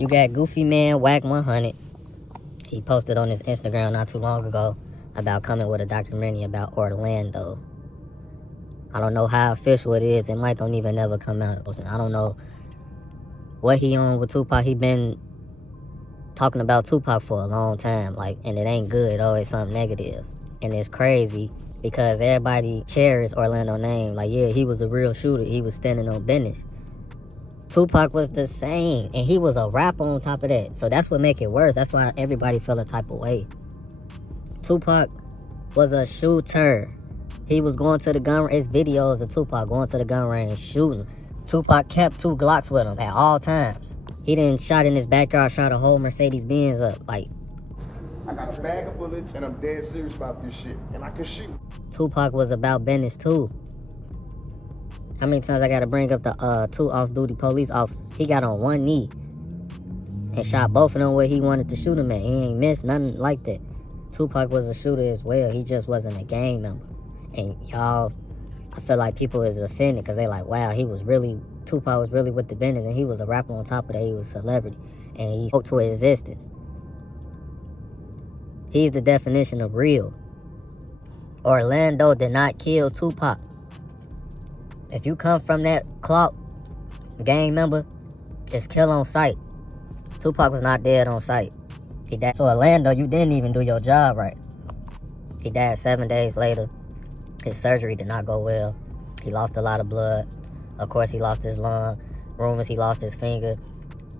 You got Goofy Man Whack 100. He posted on his Instagram not too long ago about coming with a documentary about Orlando. I don't know how official it is. It might don't even never come out. I don't know what he on with Tupac. He been talking about Tupac for a long time, like, and it ain't good. Always something negative. And it's crazy because everybody cherishes Orlando name. Like, yeah, he was a real shooter. He was standing on business. Tupac was the same, and he was a rapper on top of that. So that's what make it worse. That's why everybody feel a type of way. Tupac was a shooter. He was going to the gun range. It's videos of Tupac going to the gun range shooting. Tupac kept 2 Glocks with him at all times. He didn't shot in his backyard, shot a whole Mercedes-Benz up. Like, I got a bag of bullets, and I'm dead serious about this shit, and I can shoot. Tupac was about business too. How many times I gotta bring up the 2 off-duty police officers? He got on one knee and shot both of them where he wanted to shoot him at. He ain't missed nothing like that. Tupac was a shooter as well. He just wasn't a gang member. And y'all, I feel like people is offended because they like, wow, Tupac was really with the business, and he was a rapper on top of that. He was a celebrity, and he spoke to existence. He's the definition of real. Orlando did not kill Tupac. If you come from that clout, gang member, it's kill on sight. Tupac was not dead on sight. He died. So Orlando, you didn't even do your job right. He died 7 days later. His surgery did not go well. He lost a lot of blood. Of course, he lost his lung. Rumors he lost his finger.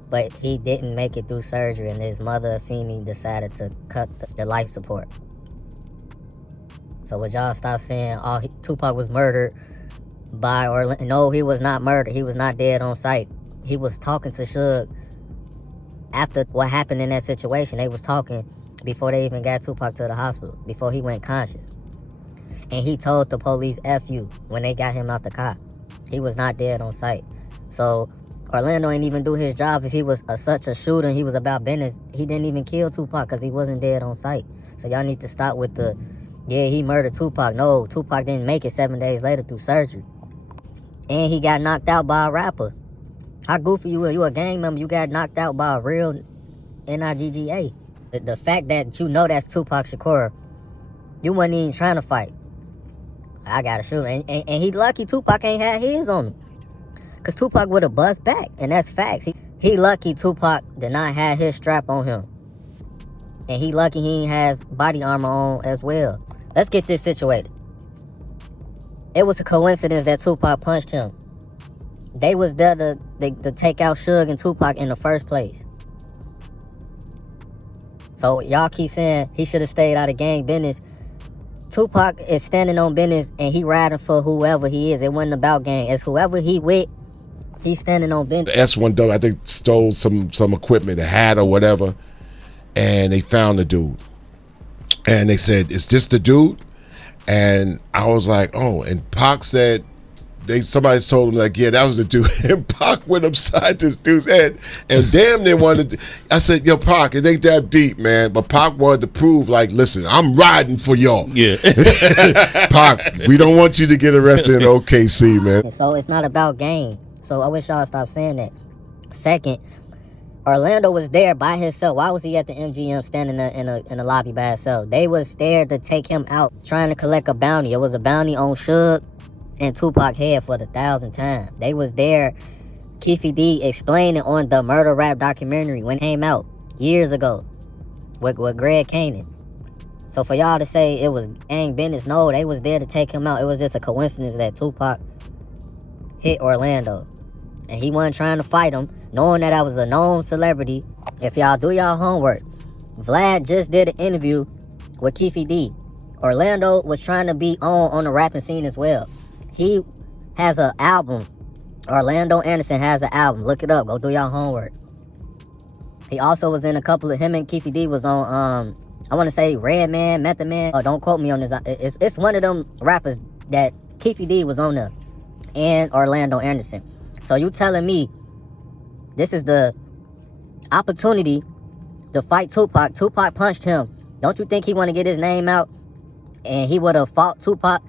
But he didn't make it through surgery, and his mother, Feeney, decided to cut the life support. So would y'all stop saying, oh, Tupac was murdered by Orlando? No, he was not murdered. He was not dead on sight. He was talking to Suge after what happened in that situation. They was talking before they even got Tupac to the hospital, before he went conscious. And he told the police F you when they got him out the car. He was not dead on sight. So Orlando ain't even do his job. If he was such a shooter and he was about business, he didn't even kill Tupac because he wasn't dead on sight. So y'all need to stop with the, yeah, he murdered Tupac. No, Tupac didn't make it 7 days later through surgery. And he got knocked out by a rapper. How goofy you are. You a gang member. You got knocked out by a real NIGGA. The fact that you know that's Tupac Shakur, you wasn't even trying to fight. I gotta shoot him. And he lucky Tupac ain't had his on him. Because Tupac would have bust back. And that's facts. He lucky Tupac did not have his strap on him. And he lucky he has body armor on as well. Let's get this situated. It was a coincidence that Tupac punched him. They was there to take out Suge and Tupac in the first place. So y'all keep saying he should have stayed out of gang business. Tupac is standing on business and he riding for whoever he is. It wasn't about gang. It's whoever he with, he's standing on business. The S1 dog, I think, stole some equipment, a hat or whatever, and they found the dude. And they said, is this the dude? And I was like, oh, and Pac said, somebody told him, like, yeah, that was the dude. And Pac went upside this dude's head and damn near wanted to, I said, yo, Pac, it ain't that deep, man. But Pac wanted to prove, like, listen, I'm riding for y'all. Yeah. Pac, we don't want you to get arrested in OKC, man. So it's not about gang. So I wish y'all stop saying that. Second, Orlando was there by himself. Why was he at the MGM standing in the lobby by himself? They was scared to take him out, trying to collect a bounty. It was a bounty on Suge and Tupac head for the 1,000th time. They was there, Keefy D explaining on the Murder Rap documentary when it came out years ago with Greg Cannon. So for y'all to say it was gang business, no, they was there to take him out. It was just a coincidence that Tupac hit Orlando. And he wasn't trying to fight him, knowing that I was a known celebrity. If y'all do y'all homework, Vlad just did an interview with Keefy D. Orlando was trying to be on the rapping scene as well. He has an album. Orlando Anderson has an album. Look it up. Go do y'all homework. He also was in a couple of, him and Keefy D was on, I want to say Red Man, Method Man. Oh, don't quote me on this. It's one of them rappers that Keefy D was on there. And Orlando Anderson. So you telling me this is the opportunity to fight Tupac. Tupac punched him. Don't you think he want to get his name out? And he would have fought Tupac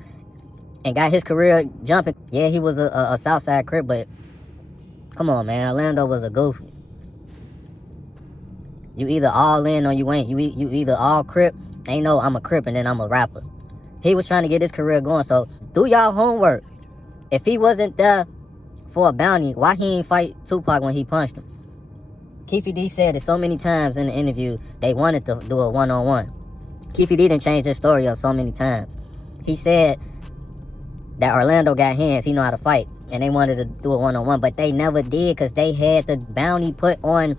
and got his career jumping. Yeah, he was a Southside Crip, but come on, man. Orlando was a goofy. You either all in or you ain't. You either all Crip, ain't no I'm a Crip and then I'm a rapper. He was trying to get his career going, so do y'all homework. If he wasn't there for a bounty, why he ain't fight Tupac when he punched him? Keefy D said it so many times in the interview they wanted to do a one-on-one. Keefy D didn't change his story up so many times. He said that Orlando got hands, he know how to fight, and they wanted to do a one-on-one, but they never did because they had the bounty put on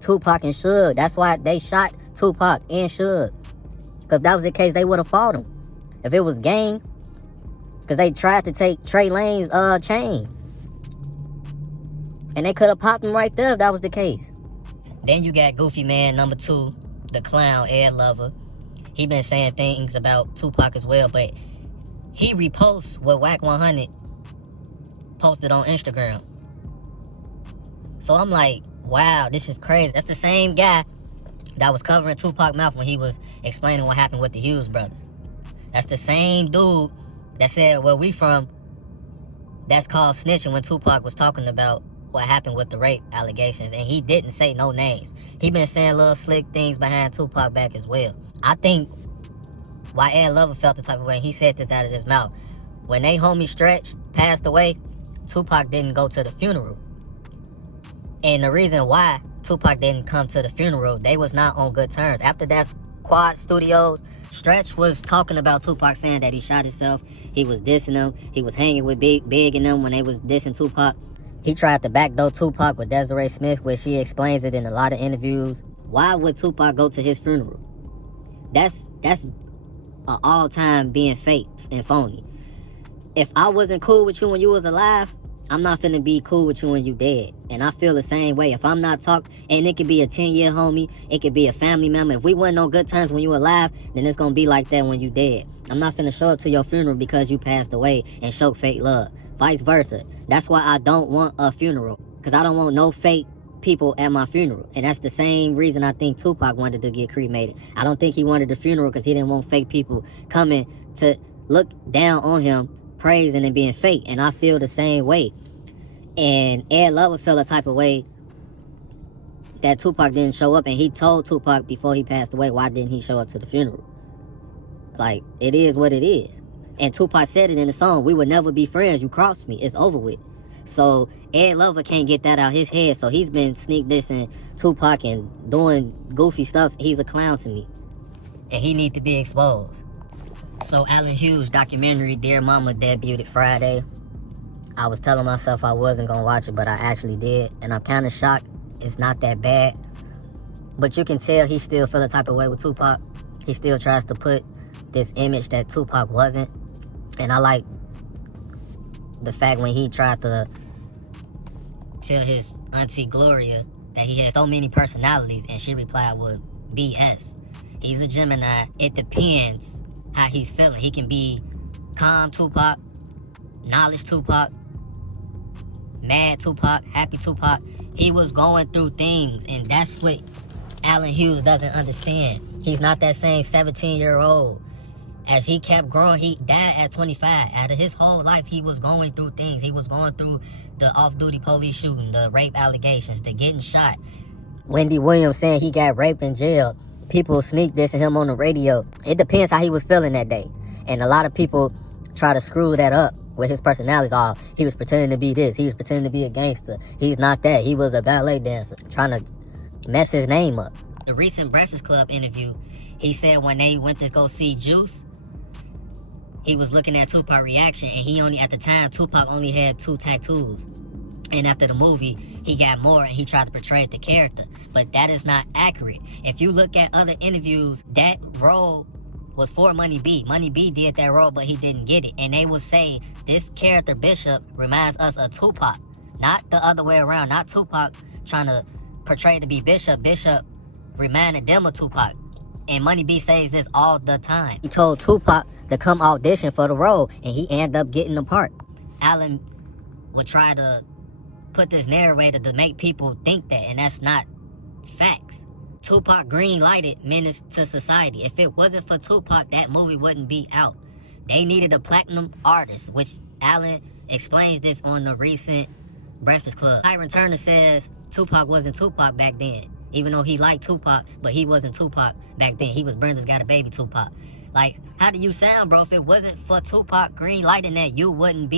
Tupac and Suge. That's why they shot Tupac and Suge. Because if that was the case, they would have fought him. If it was gang, because they tried to take Trey Lane's chain. And they could have popped him right there if that was the case. Then you got Goofy Man number 2, the clown, Ed Lover. He been saying things about Tupac as well, but he reposts what Whack 100 posted on Instagram. So I'm like, wow, this is crazy. That's the same guy that was covering Tupac's mouth when he was explaining what happened with the Hughes brothers. That's the same dude that said, where we from, that's called snitching, when Tupac was talking about what happened with the rape allegations, and he didn't say no names. He been saying little slick things behind Tupac back as well. I think why Ed Lover felt the type of way, he said this out of his mouth. When they homie Stretch passed away, Tupac didn't go to the funeral. And the reason why Tupac didn't come to the funeral, they was not on good terms. After that Quad Studios, Stretch was talking about Tupac, saying that he shot himself, he was dissing him, he was hanging with Big and them when they was dissing Tupac. He tried to backdoor Tupac with Desiree Smith, where she explains it in a lot of interviews. Why would Tupac go to his funeral? That's an all-time being fake and phony. If I wasn't cool with you when you was alive, I'm not finna be cool with you when you dead. And I feel the same way. If I'm not talking, and it could be a 10-year homie, it could be a family member. If we wasn't on good terms when you alive, then it's gonna be like that when you dead. I'm not finna show up to your funeral because you passed away and show fake love. Vice versa. That's why I don't want a funeral, because I don't want no fake people at my funeral. And that's the same reason I think Tupac wanted to get cremated. I don't think he wanted the funeral because he didn't want fake people coming to look down on him, praising and being fake. And I feel the same way. And Ed Lover felt a type of way that Tupac didn't show up, and he told Tupac before he passed away, why didn't he show up to the funeral? Like, it is what it is. And Tupac said it in the song, we would never be friends, you crossed me, it's over with. So Ed Lover can't get that out his head, so he's been sneak dissing Tupac and doing goofy stuff. He's a clown to me, and he need to be exposed. So Allen Hughes' documentary Dear Mama debuted Friday. I was telling myself I wasn't gonna watch it, but I actually did, and I'm kind of shocked it's not that bad. But you can tell he still feel the type of way with Tupac. He still tries to put this image that Tupac wasn't. And I like the fact when he tried to tell his auntie Gloria that he had so many personalities, and she replied with BS. He's a Gemini. It depends how he's feeling. He can be calm Tupac, knowledge Tupac, mad Tupac, happy Tupac. He was going through things, and that's what Allen Hughes doesn't understand. He's not that same 17-year-old. As he kept growing, he died at 25. Out of his whole life, he was going through things. He was going through the off-duty police shooting, the rape allegations, the getting shot. Wendy Williams saying he got raped in jail. People sneak dissing him on the radio. It depends how he was feeling that day. And a lot of people try to screw that up with his personalities. Oh, he was pretending to be this. He was pretending to be a gangster. He's not that. He was a ballet dancer. Trying to mess his name up. The recent Breakfast Club interview, he said when they went to go see Juice, he was looking at Tupac's reaction, and at the time, Tupac only had 2 tattoos. And after the movie, he got more, and he tried to portray the character. But that is not accurate. If you look at other interviews, that role was for Money B. Money B did that role, but he didn't get it. And they would say, this character, Bishop, reminds us of Tupac. Not the other way around. Not Tupac trying to portray to be Bishop. Bishop reminded them of Tupac. And Money B says this all the time. He told Tupac to come audition for the role, and he ended up getting the part. Allen would try to put this narrator to make people think that, and that's not facts. Tupac green-lighted Menace to Society. If it wasn't for Tupac, that movie wouldn't be out. They needed a platinum artist, which Allen explains this on the recent Breakfast Club. Tyron Turner says Tupac wasn't Tupac back then. even though he liked Tupac, but he wasn't Tupac back then. He was Brenda's Got a Baby Tupac. Like, how do you sound, bro? If it wasn't for Tupac green lighting that, you wouldn't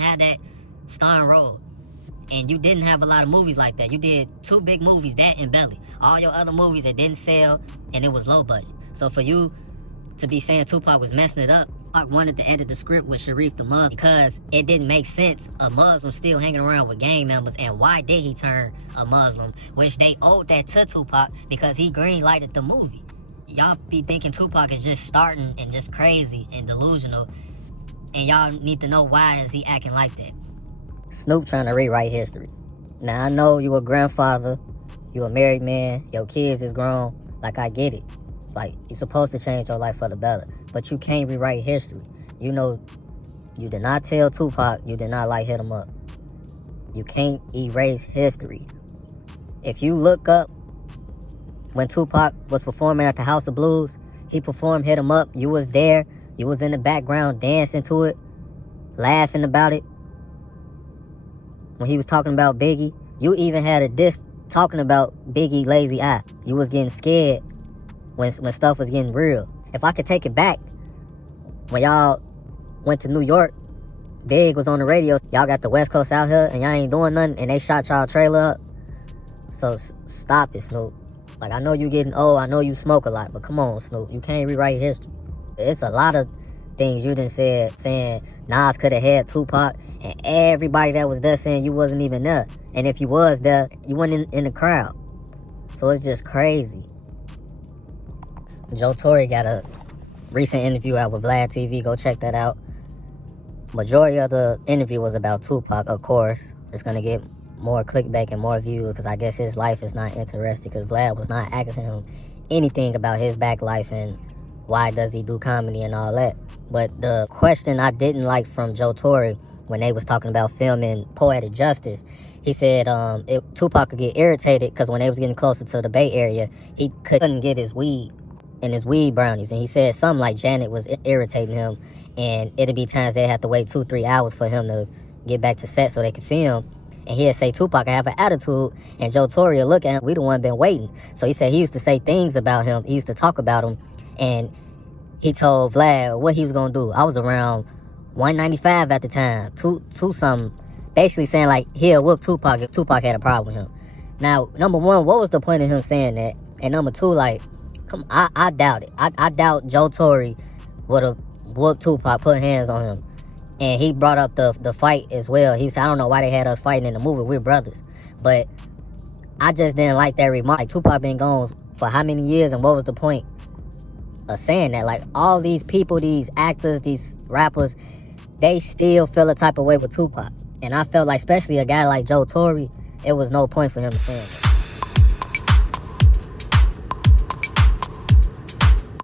have that starring role. And you didn't have a lot of movies like that. You did 2 big movies, that and Belly. All your other movies that didn't sell, and it was low budget. So for you to be saying Tupac was messing it up, Tupac wanted to edit the script with Sharif the Muslim because it didn't make sense. A Muslim still hanging around with gang members, and why did he turn a Muslim? Which they owed that to Tupac because he green lighted the movie. Y'all be thinking Tupac is just starting and just crazy and delusional, and y'all need to know why is he acting like that. Snoop trying to rewrite history. Now I know you a grandfather, you a married man, your kids is grown. Like, I get it. Like, you're supposed to change your life for the better, but you can't rewrite history. You know, you did not tell Tupac you did not like Hit 'Em Up. You can't erase history. If you look up when Tupac was performing at the House of Blues, he performed Hit 'Em Up. You was there. You was in the background dancing to it, laughing about it. When he was talking about Biggie, you even had a diss talking about Biggie Lazy Eye. You was getting scared when stuff was getting real. If I could take it back, when y'all went to New York, Big was on the radio. Y'all got the West Coast out here and y'all ain't doing nothing, and they shot y'all trailer up. So stop it, Snoop. Like, I know you getting old, I know you smoke a lot, but come on, Snoop, you can't rewrite history. It's a lot of things you done said, saying Nas could have had Tupac, and everybody that was there saying you wasn't even there. And if you was there, you wasn't in the crowd. So it's just crazy. Joe Torre got a recent interview out with Vlad TV. Go check that out. Majority of the interview was about Tupac, of course. It's going to get more clickbait and more views because I guess his life is not interesting because Vlad was not asking him anything about his back life and why does he do comedy and all that. But the question I didn't like from Joe Torre when they was talking about filming Poetic Justice, he said Tupac could get irritated because when they was getting closer to the Bay Area, he couldn't get his weed and his weed brownies. And he said something like Janet was irritating him, and it'd be times they'd have to wait 2-3 hours for him to get back to set so they could film. And he'd say Tupac have an attitude, and Joe Torre would look at him, we the one been waiting. So he said he used to say things about him, he used to talk about him, and he told Vlad what he was gonna do. I was around 195 at the time, two something, basically saying like he'll whoop Tupac if Tupac had a problem with him. Now, number one, what was the point of him saying that? And number two, like, I doubt it. I doubt Joe Torre would have whooped Tupac, put hands on him. And he brought up the fight as well. He said, I don't know why they had us fighting in the movie. We're brothers. But I just didn't like that remark. Like, Tupac been gone for how many years, and what was the point of saying that? Like, all these people, these actors, these rappers, they still feel a type of way with Tupac. And I felt like, especially a guy like Joe Torre, it was no point for him to say that.